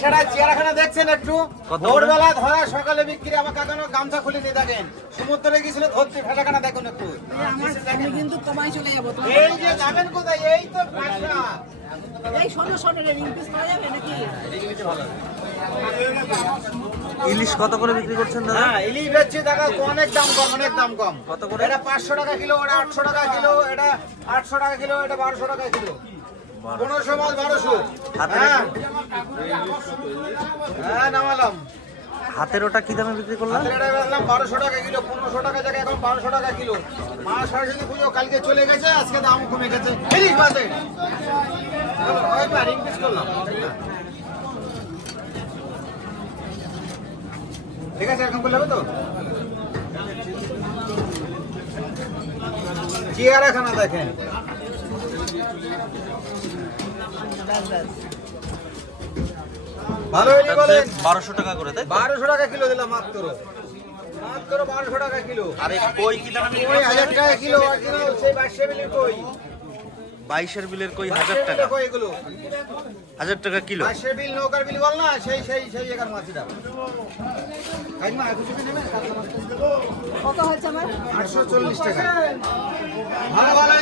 চেয়ারখানা দেখছেন একটু? ভোরবেলা ধরা সকালে বিক্রি আমার কাকানো গামছা খুলে নিয়ে থাকেন সমুদ্রে গেছিল ধরতে ফেটাখানা দেখুন একটু। কিন্তু তোমায় চলে যাব এই যে যাবেন কোথায়? এই তো ইলিশ কত করে বিক্রি করছেন দাদা? হ্যাঁ ইলিশ বেচছি দেখা অনেক দাম কম অনেক দাম কম। কত করে? এটা পাঁচশো টাকা কিলো এটা আটশো টাকা কিলো এটা আটশো টাকা কিলো এটা বারোশো টাকা কিলো। পনেরোশো মাল বারোশো। হ্যাঁ। হ্যাঁ নামালাম। হাতের ওটা কি দামে বিক্রি করলাম বারোশো টাকা কিলো পনেরোশো টাকা জায়গায় এখন বারোশো টাকা কিলো। মা সরস্বতী পুজো কালকে চলে গেছে আজকে দাম কমে গেছে। piece করলাম। ঠিক আছে এখন করলে হবে তো? চিয়ারাখানা দেখেন। বারোশো টাকা করে তাই বারোশো টাকা কিলো দিলাম মাত্র। মাত্র বারোশো টাকা কিলো। আর কই কি দামে হাজার টাকা কিলো অরিজিনাল সেই বাইশে মিলি কই? বাইশের বিলের কই? হাজার টাকা। এগুলো? হাজার টাকা কিলো? বাইশের বিল নৌকার বিল বল না সেই সেই সেই এখানে মাছিটা কত হয়েছে আমার? আটশো চল্লিশ টাকা। ভালো ভালো